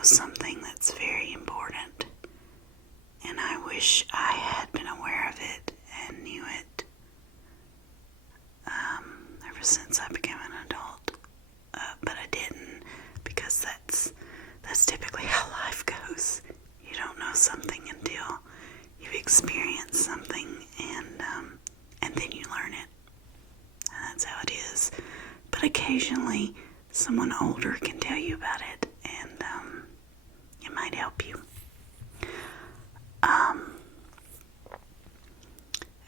know something that's very important, and I wish I had been aware of it and knew it ever since I became an adult. But I didn't, because that's typically how life goes. You don't know something until you've experienced something, and then you learn it. And that's how it is. But occasionally, someone older can tell you about it, and it might help you.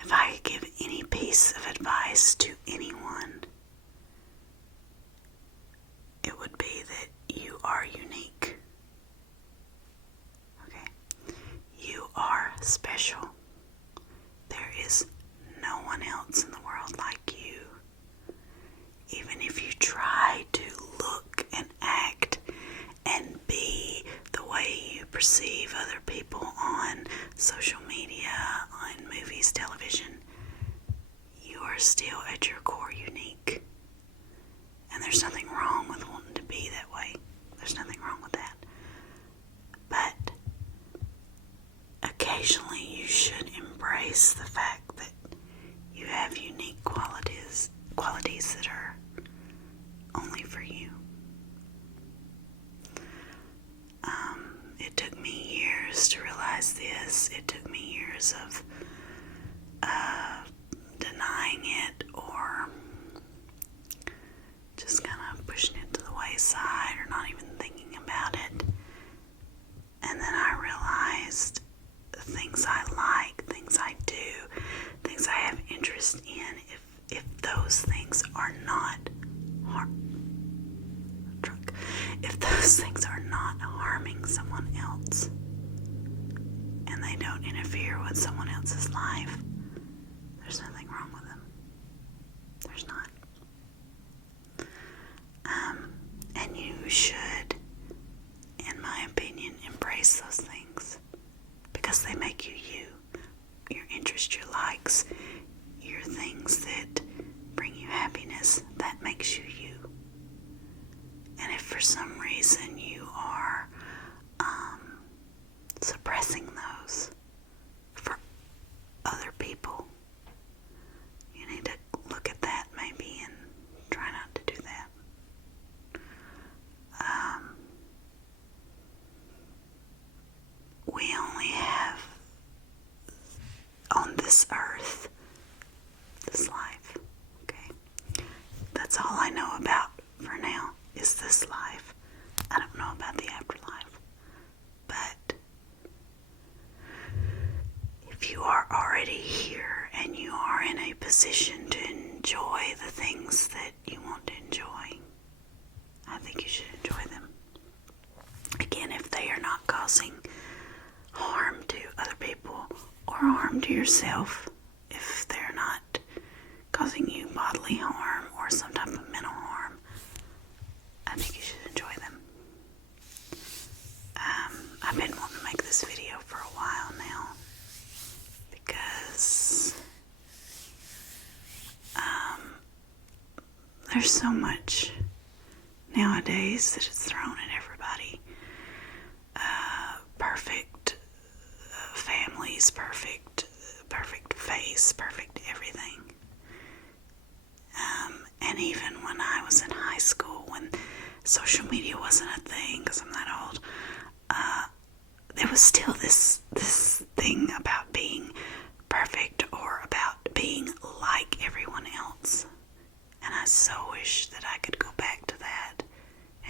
If I could give any piece of advice to anyone, it would be that you are unique. Okay? You are special. There is no one else in the world like you. Even if you try to look and act and be the way you perceive other people on social media, on movies, television, you are still at your core unique. And there's nothing wrong with wanting to be that way. There's nothing wrong with that. But occasionally you should embrace the fact that you have unique qualities that are only for you. It took me years to realize this. It took me years of denying it, or just kind of pushing it to the wayside, or not even thinking about it. And then I realized the things I like, things I do, things I have interest in, if those things are not harming someone else, and they don't interfere with someone else's life, there's nothing wrong with them. There's not. And you should, in my opinion, embrace those things, because they make you you. Your interests, your likes, your things that bring you happiness, that makes you you. And if for some reason you are suppressing those for other people, you need to look at that maybe and try not to do that. We only have on this earth this life, okay? That's all I know about for now, is this life. I don't know about the afterlife. But if you are already here and you are in a position to enjoy the things that you want to enjoy, I think you should enjoy them. Again, if they are not causing harm to other people or harm to yourself, if they're not causing you bodily harm or some type of mental harm, I think you should enjoy them. I've been wanting to make this video for a while now, because there's so much nowadays that is thrown at everybody. Perfect families, perfect face, perfect everything. And even when I was in high school, when social media wasn't a thing, because I'm that old, there was still this thing about being perfect, or about being like everyone else. And I so wish that I could go back to that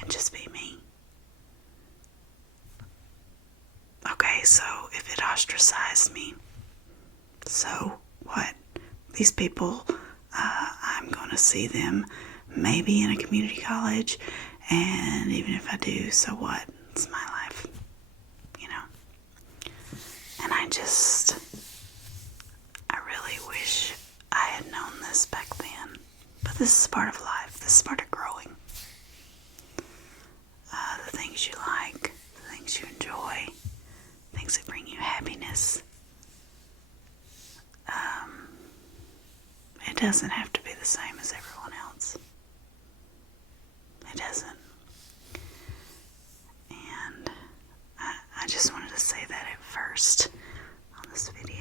and just be me. Okay, so if it ostracized me, so what? These people, I'm going to see them maybe in a community college, and even if I do, so what? It's my life, you know? And I really wish I had known this back then. But this is part of life. This is part of growing. The things you like, the things you enjoy, things that bring you happiness. It doesn't have to be the same as everyone else. It doesn't. And first on this video.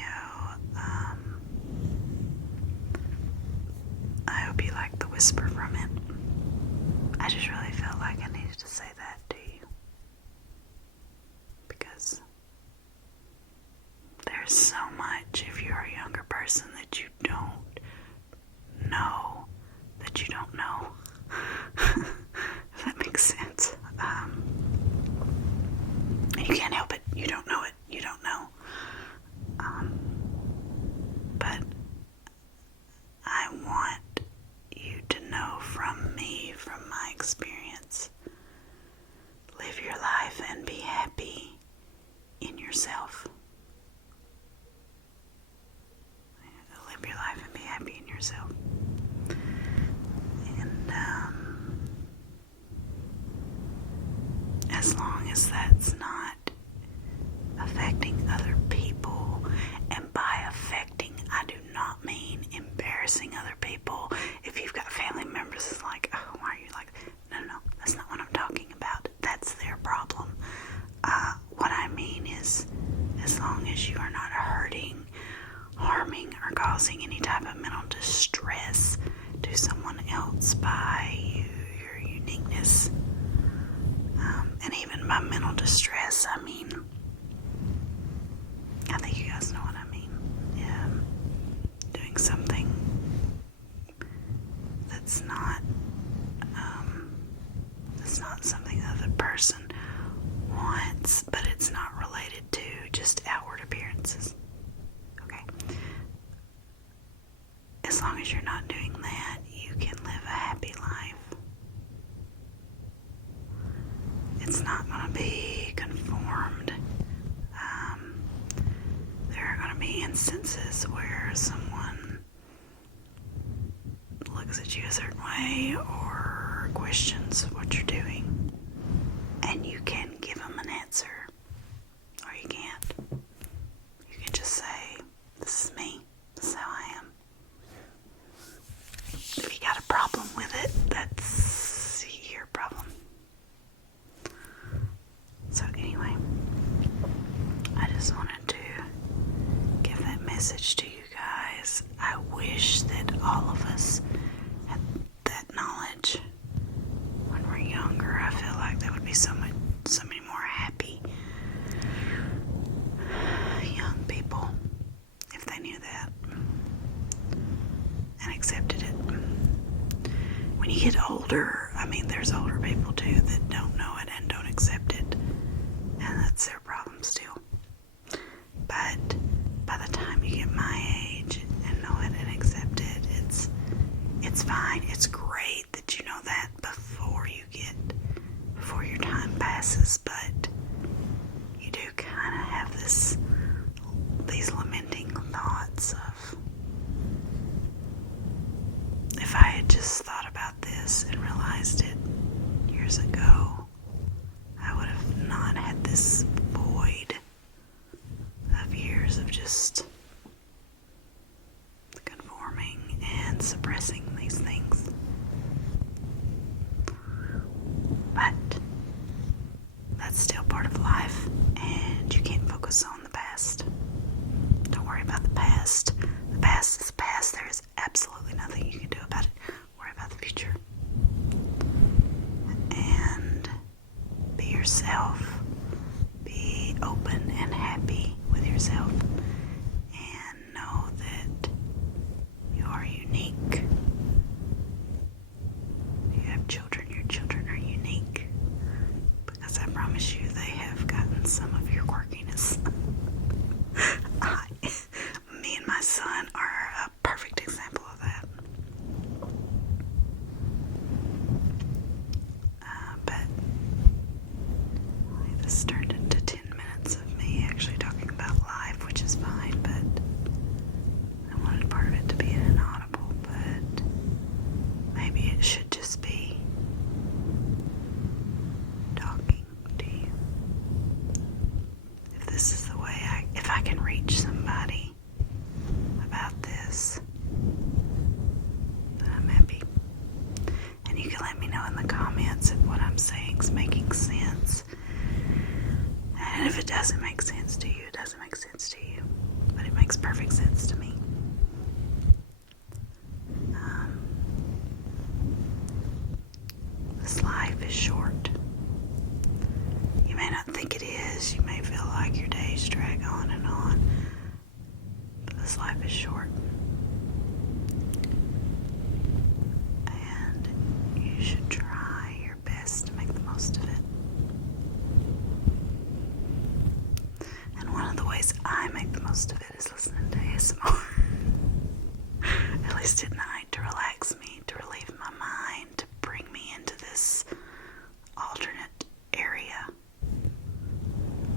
I hope you like the whisper from it. I just really felt like I needed to say that to you, because there's so much, if you're a younger person, that you don't know that you don't know. If that makes sense. And you can't help it. You don't know it. You don't know. But I want you to know from me, from my experience, live your life and be happy in yourself. Live your life and be happy in yourself. And as long as that's not affecting other people, and by affecting, I do not mean embarrassing other people. If you've got family members that's like, oh, why are you like that? No, that's not what I'm talking about. That's their problem. What I mean is, as long as you are not hurting, harming, or causing any type of mental distress to someone else by your uniqueness. And even by mental distress, I mean, I think you guys know what I mean. Yeah. Doing something that's not something the other person wants, but it's not related to just outward appearances. Okay? As long as you're not doing that, you can live a happy life. It's not going to be conformed. There are going to be instances where someone looks at you a certain way or questions what you're doing, and you can give them an answer, or you can't. You can just say, this is me, this is how I am. If you got a problem with it, that's your problem. So anyway, I just wanted to give that message to you guys. I wish that all of us had that knowledge when we're younger. I feel like there would be so many more happy young people if they knew that and accepted it. When you get older, I mean, there's older people too that don't know it and don't accept it, and that's their problem still. But by the time you get my age and know it and accept it, it's fine. It's great that you know that before your time passes, but you do kind of have these lamenting thoughts of, if I had just thought about this and realized it years ago, I would have not had this void of years of just conforming and suppressing these things. But that's still part of life, and you can't focus on the past. Don't worry about the past. The past is the past. There is absolutely nothing you can do about it. Worry about the future. And this life is short. You may not think it is. You may feel like your days drag on and on. But this life is short. And you should try your best to make the most of it. And one of the ways I make the most of it is listening to ASMR. At least at night, to relax me, to relieve my mind, to bring me into this alternate area.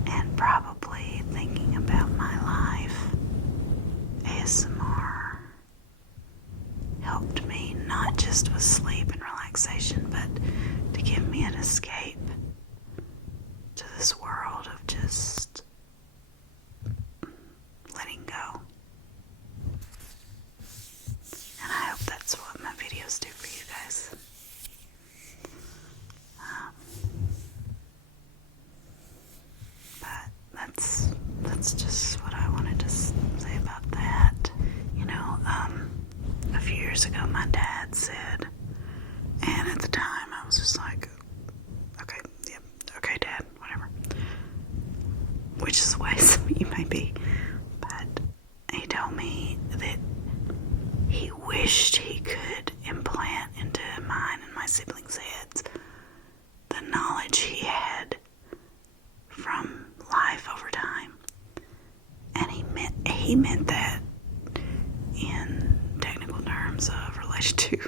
And probably thinking about my life. ASMR helped me not just with sleep and relaxation, but to give me an escape to this world of just letting go. And I hope that's what my videos do for you guys. But that's just what I wanted to say about that. You know, a few years ago my dad said, and at the time I was just like, okay, yeah, okay Dad, whatever. Which is the way some of you may be. But he told me that he wished he could implant into mine and my siblings' heads the knowledge he had from life over time. And he meant that in technical terms of relation to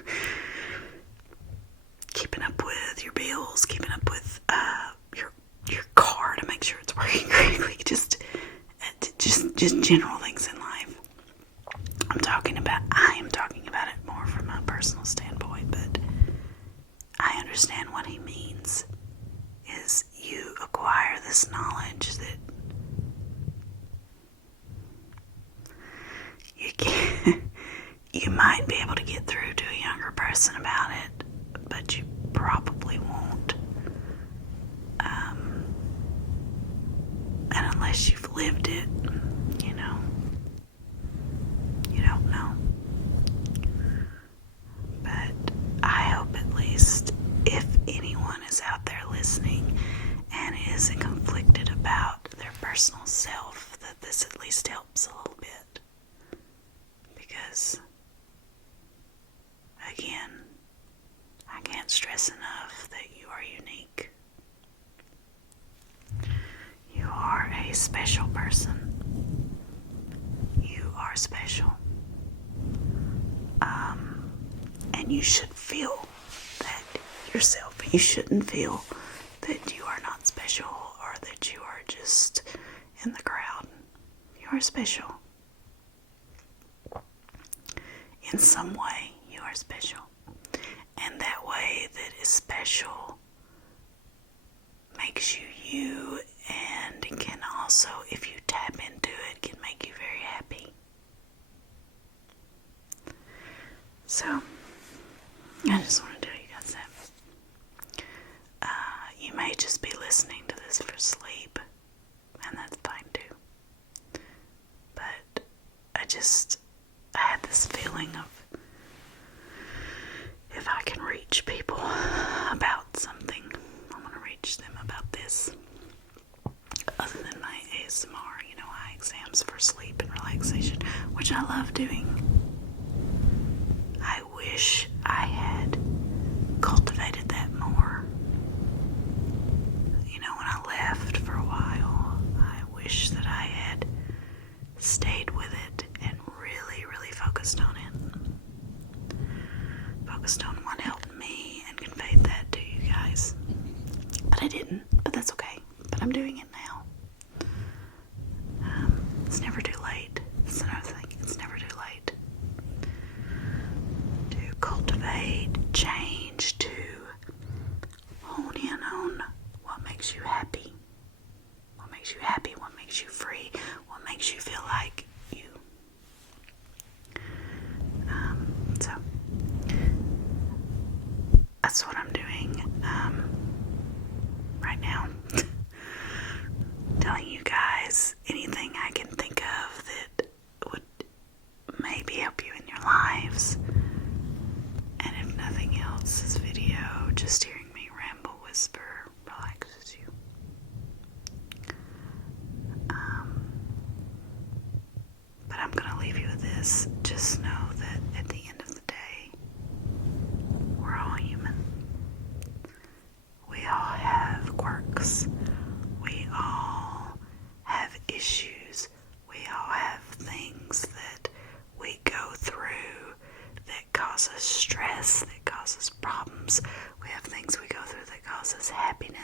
keeping up with your bills, keeping up with your car to make sure it's working correctly, just general things in life. I am talking about it more from a personal standpoint, but I understand what he means is you acquire this knowledge that you might be able to get through to a younger person about it, but you probably won't. And unless you've lived it, you know, you don't know. But I hope at least if anyone is out there listening and is conflicted about their personal self, that this at least helps a little bit. Because, again, I can't stress enough that you are unique. You are a special person. You are special. And you should feel that yourself. You shouldn't feel that you are not special or that you are just in the crowd. You are special. In some way, you are special. And that way that is special makes you you, and can also, if you tap into it, can make you very happy. So, I just want to tell you guys that. You may just be listening to this for sleep, and that's fine too. But I had this feeling of, if I can reach people about something, I want to reach them about this. Other than my ASMR, eye exams for sleep and relaxation, which I love doing. I wish I had cultivated that more. When I left for a while, I wish that I had stayed with it and really, really focused on it. Focused on what helped me and conveyed that to you guys. But I didn't, but that's okay. But I'm doing it now. It's never too late. That's another thing. It's never too late to cultivate, change, to hone in on what makes you happy. What makes you happy, what makes you free, what makes you feel like you. So that's what I'm doing right now.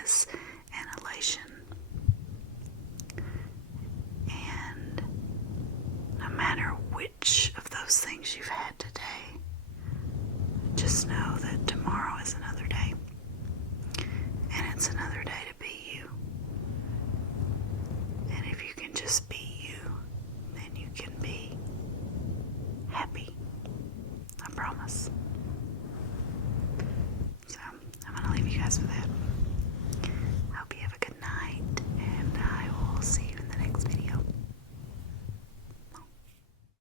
happiness and elation. And no matter which of those things you've had today, just know that tomorrow is another day. And it's another day to be you. And if you can just be you, then you can be happy. I promise. So, I'm going to leave you guys with that.